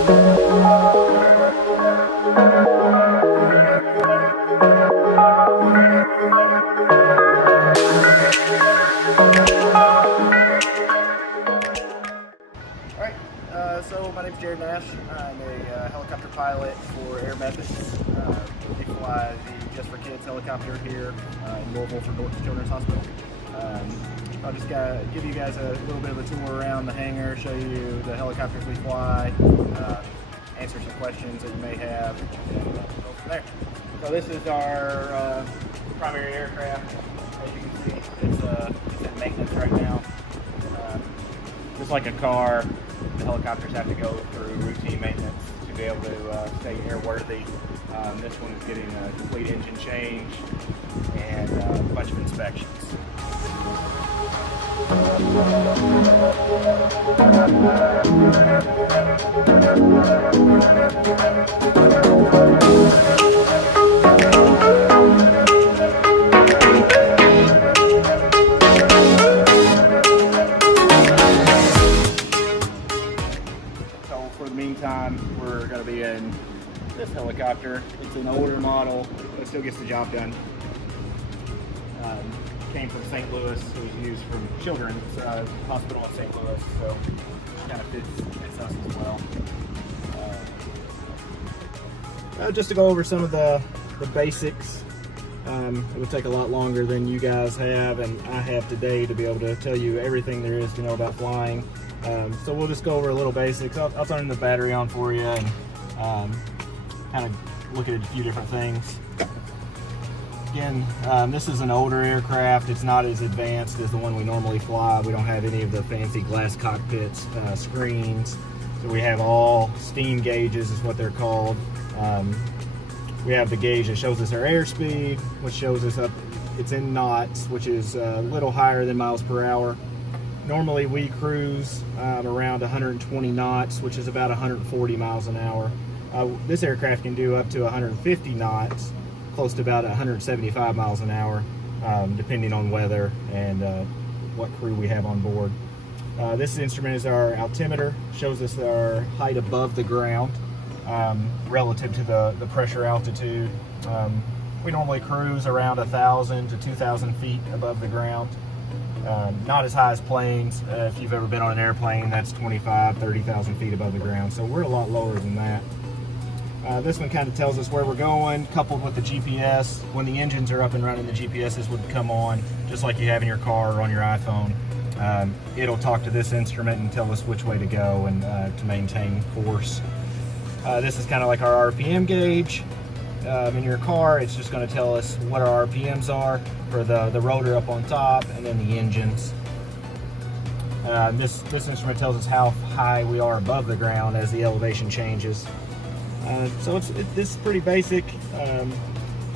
So my name is I'm a helicopter pilot for Air Methods. We fly the Just for Kids helicopter here in Louisville for Norton Children's Hospital. I'll just give you guys a little bit of a tour around the hangar, show you the helicopters we fly, answer some questions that you may have, and go from there. So this is our primary aircraft. As you can see, it's in maintenance right now. Just like a car, the helicopters have to go through routine maintenance to be able to stay airworthy. This one is getting a complete engine change and a bunch of inspections. For the meantime, we're going to be in this helicopter. It's an older model, but it still gets the job done. Came from St. Louis. It was used from Children's Hospital in St. Louis, so it kind of fits us as well. Just to go over some of the basics. It would take a lot longer than you guys have and I have today to be able to tell you everything there is to know about flying. So we'll just go over a little basics. I'll turn the battery on for you and kind of look at a few different things. Again, this is an older aircraft. It's not as advanced as the one we normally fly. We don't have any of the fancy glass cockpits, screens. So we have all steam gauges is what they're called. We have the gauge that shows us our airspeed, which shows us up, it's in knots, which is a little higher than miles per hour. Normally we cruise around 120 knots, which is about 140 miles an hour. This aircraft can do up to 150 knots, close to about 175 miles an hour, depending on weather and what crew we have on board. This instrument is our altimeter, shows us our height above the ground relative to the pressure altitude. We normally cruise around 1,000 to 2,000 feet above the ground. Not as high as planes. If you've ever been on an airplane, that's 30,000 feet above the ground. So we're a lot lower than that. This one kind of tells us where we're going, coupled with the GPS. When the engines are up and running, the GPSs would come on, just like you have in your car or on your iPhone. It'll talk to this instrument and tell us which way to go and to maintain course. This is kind of like our RPM gauge. In your car, it's just going to tell us what our RPMs are for the rotor up on top and then the engines. This instrument tells us how high we are above the ground as the elevation changes. So this is pretty basic.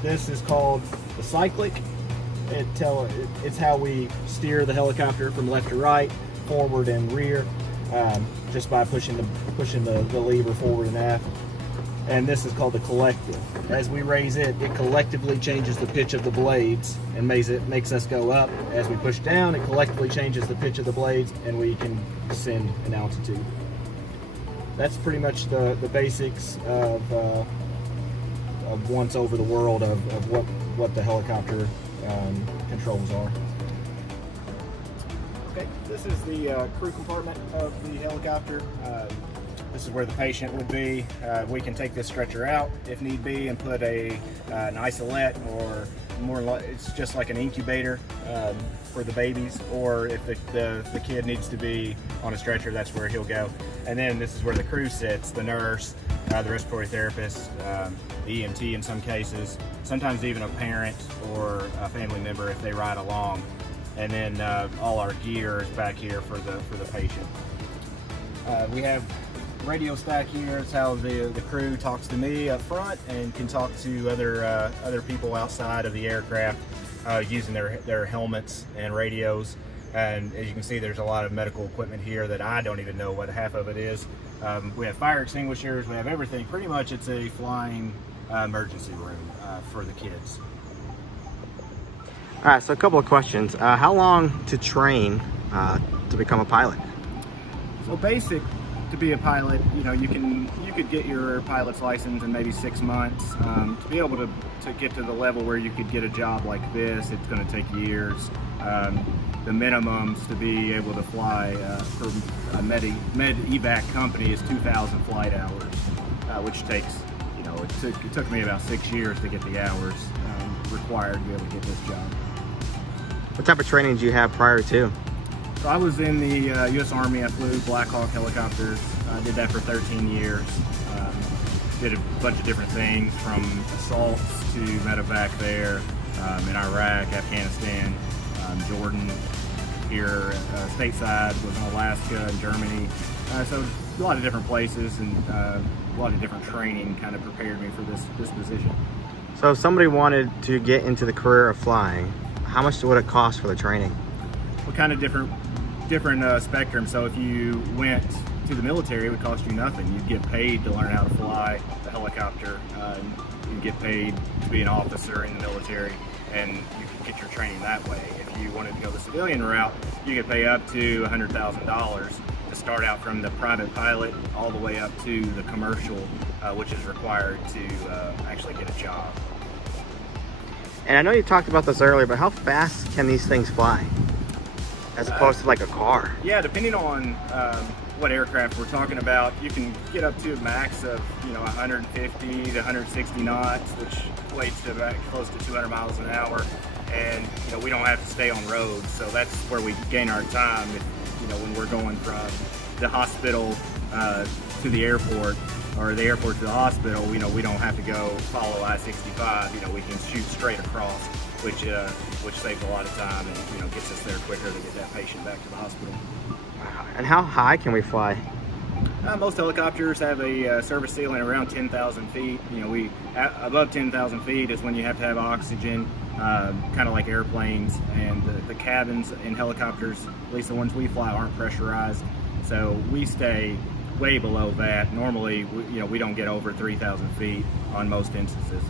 This is called the cyclic. It's how we steer the helicopter from left to right, forward and rear, just by pushing the lever forward and aft. And this is called the collective. As we raise it, it collectively changes the pitch of the blades and makes us go up. As we push down, it collectively changes the pitch of the blades and we can descend in altitude. That's pretty much the basics of once over the world of what the helicopter controls are. Okay, this is the crew compartment of the helicopter. This is where the patient would be. We can take this stretcher out if need be and put an isolette, or it's just like an incubator for the babies, or if the kid needs to be on a stretcher, that's where he'll go. And then this is where the crew sits, the nurse, the respiratory therapist, the EMT in some cases, sometimes even a parent or a family member if they ride along. And then all our gear is back here for the patient. We have radio stack here. It's how the crew talks to me up front and can talk to other people outside of the aircraft using their helmets and radios. And as you can see, there's a lot of medical equipment here that I don't even know what half of it is. We have fire extinguishers, we have everything. Pretty much it's a flying emergency room for the kids. All right, so a couple of questions. How long to train to become a pilot? So basic to be a pilot, you could get your pilot's license in maybe 6 months. To be able to get to the level where you could get a job like this, it's going to take years. The minimums to be able to fly for a med evac company is 2,000 flight hours, which takes, it took me about 6 years to get the hours required to be able to get this job. What type of training did you have prior to? So I was in the U.S. Army. I flew Black Hawk helicopters. I did that for 13 years. Did a bunch of different things, from assaults to medevac there in Iraq, Afghanistan, Jordan, here stateside, was in Alaska and Germany. So a lot of different places, and a lot of different training kind of prepared me for this position. So if somebody wanted to get into the career of flying, how much would it cost for the training? What kind of different spectrum? So if you went to the military, it would cost you nothing. You'd get paid to learn how to fly the helicopter. You'd get paid to be an officer in the military, and you could get your training that way. If you wanted to go the civilian route, you could pay up to $100,000 to start out from the private pilot all the way up to the commercial, which is required to actually get a job. And I know you talked about this earlier, but how fast can these things fly as opposed to like a car? Yeah, depending on what aircraft we're talking about, you can get up to a max of 150 to 160 knots, which equates to about close to 200 miles an hour. And we don't have to stay on roads, so that's where we gain our time. When we're going from the hospital to the airport, or the airport to the hospital, we don't have to go follow I-65. We can shoot straight across, which saves a lot of time and gets us there quicker to get that patient back to the hospital. And how high can we fly? Most helicopters have a service ceiling around 10,000 feet. Above 10,000 feet is when you have to have oxygen, kind of like airplanes. And the cabins in helicopters, at least the ones we fly, aren't pressurized. So we stay way below that. Normally, we don't get over 3,000 feet on most instances.